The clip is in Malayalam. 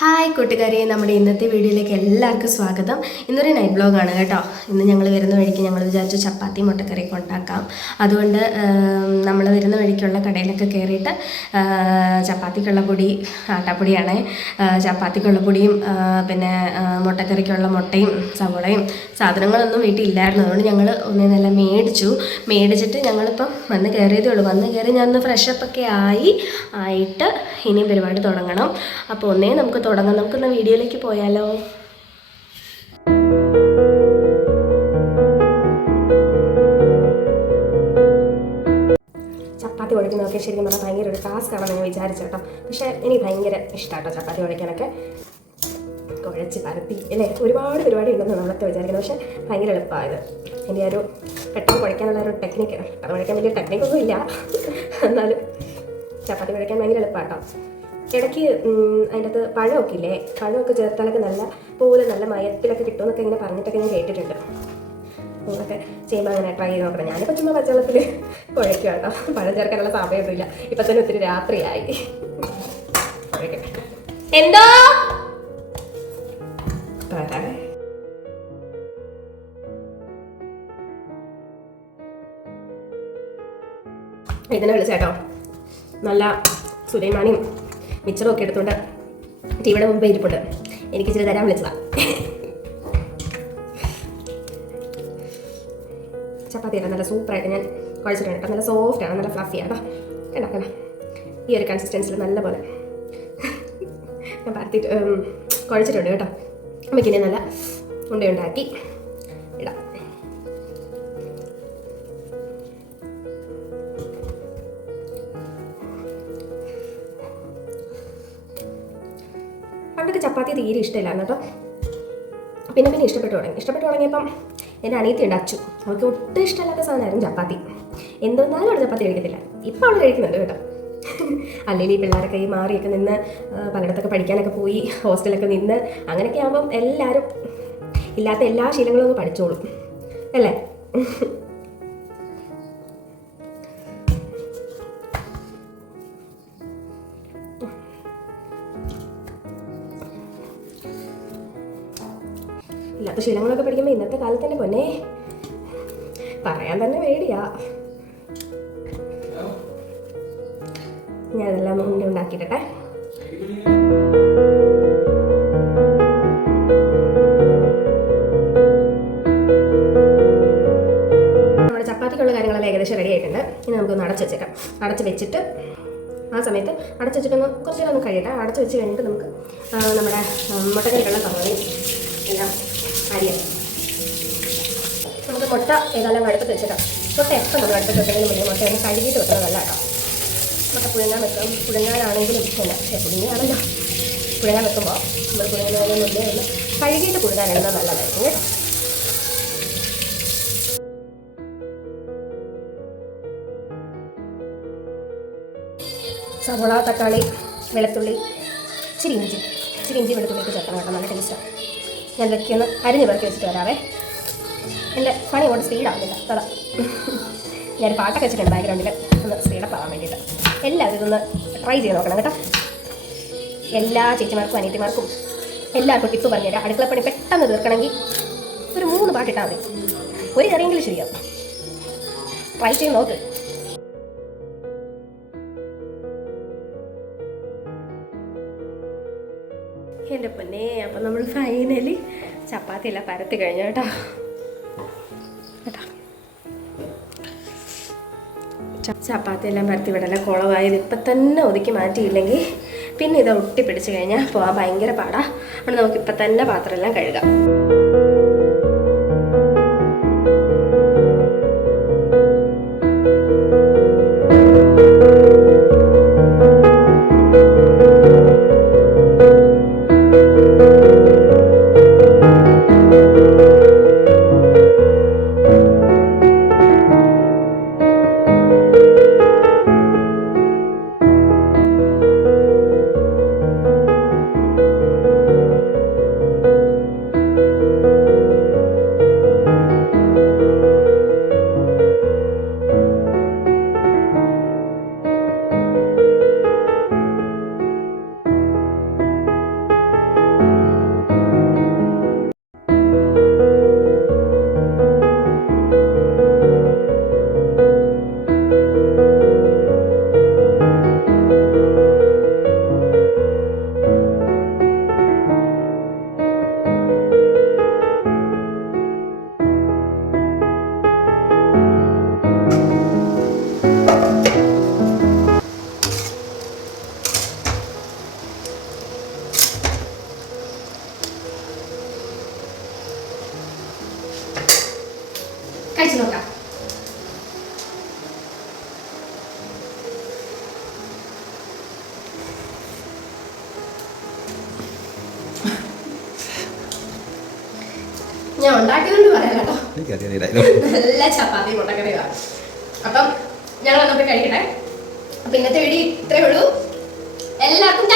ഹായ് കൂട്ടുകാരെ നമ്മുടെ ഇന്നത്തെ വീഡിയോയിലേക്ക് എല്ലാവർക്കും സ്വാഗതം. ഇന്നൊരു നൈറ്റ് ബ്ലോഗാണ് കേട്ടോ. ഇന്ന് ഞങ്ങൾ വരുന്ന വഴിക്ക് ഞങ്ങൾ വിചാരിച്ചു ചപ്പാത്തി മുട്ടക്കറിയൊക്കെ ഉണ്ടാക്കാം. അതുകൊണ്ട് നമ്മൾ വരുന്ന വഴിക്കുള്ള കടയിലൊക്കെ കയറിയിട്ട് ചപ്പാത്തിക്കുള്ള പൊടി ആട്ടാപ്പൊടിയാണ്. ചപ്പാത്തിക്കുള്ള പൊടിയും പിന്നെ മുട്ടക്കറിക്കുള്ള മുട്ടയും സവോളയും സാധനങ്ങളൊന്നും വീട്ടിൽ ഇല്ലായിരുന്നു അതുകൊണ്ട് ഞങ്ങൾ ഒന്നേന്നെല്ലാം മേടിച്ചു. മേടിച്ചിട്ട് ഞങ്ങളിപ്പം വന്ന് കയറിയതേ ഉള്ളൂ. വന്ന് കയറി ഞാൻ ഒന്ന് ഫ്രഷപ്പൊക്കെ ആയി ആയിട്ട് ഇനിയും പരിപാടി തുടങ്ങണം. അപ്പോൾ ഒന്നേ നമുക്ക് തുടങ്ങാം. നമുക്കൊന്ന് വീഡിയോയിലേക്ക് പോയാലോ? ചപ്പാത്തി കുഴക്കുന്നതൊക്കെ ശരിക്കും പറഞ്ഞാൽ ഭയങ്കര ഒരു ടാസ്ക് ആണെന്ന് ഞാൻ വിചാരിച്ചു കേട്ടോ. പക്ഷേ എനിക്ക് ഭയങ്കര ഇഷ്ടമാട്ടോ ചപ്പാത്തി കുഴക്കാനൊക്കെ കുഴച്ച് പരത്തി അല്ലേ? ഒരുപാട് പരിപാടി ഉണ്ടെന്ന് നമ്മളൊക്കെ വിചാരിക്കുന്നത് പക്ഷേ ഭയങ്കര എളുപ്പമായത് എന്റെ ഒരു പെട്ടെന്ന് കുഴക്കാനുള്ള ഒരു ടെക്നിക്ക് അത് കുഴക്കാൻ വലിയ ടെക്നിക്കൊന്നും ഇല്ല എന്നാലും ചപ്പാത്തി കുഴക്കാൻ ഭയങ്കര എളുപ്പമാട്ടോ ഇടയ്ക്ക് അതിന്റെ അകത്ത് പഴമൊക്കെ ഇല്ലേ പഴമൊക്കെ ചേർത്താലൊക്കെ നല്ല പോലെ നല്ല മയത്തിലൊക്കെ കിട്ടുമെന്നൊക്കെ ഇങ്ങനെ പറഞ്ഞിട്ടൊക്കെ ഞാൻ കേട്ടിട്ടുണ്ട്. അതൊക്കെ ചെയ്യുമ്പോൾ അങ്ങനെ ട്രൈ ചെയ്ത് നോക്കണം. ഞാനിപ്പോൾ ചുമ്മാ പച്ചവെള്ളത്തിൽ കുഴയ്ക്കുക കേട്ടോ. പഴം ചേർക്കാനുള്ള സമയമൊന്നുമില്ല. ഇപ്പം തന്നെ ഒത്തിരി രാത്രിയായി. എന്തോ? ഇതിനെ വിളിച്ചേട്ടോ. നല്ല സുലൈമാനിയും മിച്ചറും ഒക്കെ എടുത്തുകൊണ്ട് ടിവിയുടെ മുമ്പ് ഇരിപ്പുണ്ട്. എനിക്ക് ഇച്ചിരി തരാൻ വിളിച്ചതാ. ചപ്പാത്തി അല്ല നല്ല സൂപ്പറായിട്ട് ഞാൻ കുഴച്ചിട്ടുണ്ട് കേട്ടോ. നല്ല സോഫ്റ്റ് ആണ് നല്ല ഫ്ലഫി ആണ് കേട്ടോ. കണ്ടോ ഈ ഒരു കൺസിസ്റ്റൻസിൽ നല്ല പോലെ ഞാൻ പരത്തിയിട്ട് കഴിച്ചിട്ടുണ്ട് കുഴച്ചിട്ടുണ്ട് കേട്ടോ. നമുക്കിനി നല്ല ഉണ്ടയുണ്ടാക്കി. പണ്ടൊക്കെ ചപ്പാത്തി തീരെ ഇഷ്ടമില്ലായിരുന്നു കേട്ടോ. പിന്നെ പിന്നെ ഇഷ്ടപ്പെട്ടു തുടങ്ങി. ഇഷ്ടപ്പെട്ടു തുടങ്ങിയപ്പം എന്റെ അനിയത്തി ഉണ്ട് അച്ചു. അവൾക്ക് ഒട്ടും ഇഷ്ടമില്ലാത്ത സാധനമായിരുന്നു ചപ്പാത്തി. എന്തെന്നാലും അവിടെ ചപ്പാത്തി കഴിക്കത്തില്ല. ഇപ്പം അവൾ കഴിക്കുന്നുണ്ട് കേട്ടോ. അല്ലെങ്കിൽ ഈ പിള്ളേരൊക്കെ ഈ മാറിയൊക്കെ നിന്ന് പലയിടത്തൊക്കെ പഠിക്കാനൊക്കെ പോയി ഹോസ്റ്റലൊക്കെ നിന്ന് അങ്ങനെയൊക്കെ ആകുമ്പം എല്ലാവരും ഇല്ലാത്ത എല്ലാ ശീലങ്ങളും ഒന്ന് പഠിച്ചോളും. അല്ലേ? ഇല്ലാത്ത ശീലങ്ങളൊക്കെ പഠിക്കുമ്പോൾ ഇന്നത്തെ കാലത്ത് തന്നെ പൊന്നെ. പറയാൻ തന്നെ പേടിയാ. അതെല്ലാം ഉണ്ടി ഉണ്ടാക്കിയിട്ടെ നമ്മുടെ ചപ്പാത്തിക്കുള്ള കാര്യങ്ങളെല്ലാം ഏകദേശം റെഡി ആയിട്ടുണ്ട്. ഇനി നമുക്കൊന്ന് അടച്ചു വെച്ചേക്കാം. അടച്ചു വെച്ചിട്ട് ആ സമയത്ത് അടച്ചു വെച്ചിട്ടൊന്ന് കുറച്ച് ഒന്ന് കഴിയട്ടെ അടച്ചു വെച്ച് കഴിഞ്ഞിട്ട് നമുക്ക് നമ്മുടെ മുട്ടക്കറിക്കുള്ള എല്ലാം അരിയാം നമുക്ക് മുട്ട ഏതായാലും അടുപ്പത്ത് വെച്ചേക്കാം മുട്ട എപ്പം നമ്മൾ അടുപ്പത്ത് വെക്കുന്നതിന് മുന്നേ മുട്ട ഒന്ന് കഴുകിയിട്ട് വെക്കുന്നത് നല്ല കേട്ടോ മുട്ട പുഴുങ്ങാൻ വെക്കാം. പുഴുങ്ങാനാണെങ്കിലും അല്ല പക്ഷേ പുഴുങ്ങിയാണല്ലോ. പുഴുങ്ങാൻ വെക്കുമ്പോൾ നമ്മൾ പുഴുങ്ങുന്നതിന് മുന്നേ ഒന്ന് കഴുകിയിട്ട് പുഴുങ്ങാനായിരുന്നു നല്ലതായിരിക്കും കേട്ടോ സവോള തക്കാളി വെളുത്തുള്ളി ഇച്ചിരി ഇഞ്ചി. ഇച്ചിരി ഇഞ്ചി വെളുത്തുള്ളിക്ക് ചേർക്കണം കേട്ടോ. നല്ല ടേസ്റ്റാണ് ഞാൻ വെക്കുന്ന അരിഞ്ഞ് പെറുക്കി വെച്ചിട്ട് വരാവേ. എന്റെ പണി കൊണ്ട് സ്പീഡാവുന്നില്ല അതാ ഞാൻ പാട്ടൊക്കെ വെച്ചിട്ടുണ്ട് ബാക്ക്ഗ്രൗണ്ടിൽ ഒന്ന് സ്പീഡപ്പ് ആവാൻ വേണ്ടിയിട്ട്. എല്ലാവരും ഇതൊന്ന് ട്രൈ ചെയ്ത് നോക്കണം കേട്ടോ. എല്ലാ ചേച്ചിമാർക്കും അനിയത്തിമാർക്കും എല്ലാവർക്കും ടിപ്പ് പറഞ്ഞുതരാം അടുക്കളപ്പണി പെട്ടെന്ന് തീർക്കണമെങ്കിൽ ഒരു മൂന്ന് പാട്ടിട്ടാൽ മതി. ഒരു കറിയെങ്കിലും ശരിയാവും. ട്രൈ ചെയ്ത് നോക്ക്. എന്റെ പൊന്നെ. അപ്പം നമ്മൾ ഫൈനലി ചപ്പാത്തി എല്ലാം പരത്തി കഴിഞ്ഞു കേട്ടോ. ചപ്പാത്തി എല്ലാം പരത്തി വിടല. കുളമായത് ഇപ്പം തന്നെ ഒതുക്കി മാറ്റിയില്ലെങ്കിൽ പിന്നെ ഇത് ഒട്ടിപ്പിടിച്ച് കഴിഞ്ഞാൽ പോകാൻ ഭയങ്കര പാടാണ് അപ്പം നമുക്ക് ഇപ്പം തന്നെ പാത്രമെല്ലാം കഴുകാം. കഴിച്ചു നോക്കാം. ഞാൻ ഉണ്ടാക്കിയതുകൊണ്ട് പറയാം നല്ല ചപ്പാത്തി മുട്ടക്കറിയാണ് അപ്പം ഞങ്ങൾ അന്നപ്പോൾ കഴിക്കട്ടെ. അപ്പൊ ഇന്നത്തെ വീഡിയോ ഇത്രേ ഉള്ളൂ. എല്ലാവർക്കും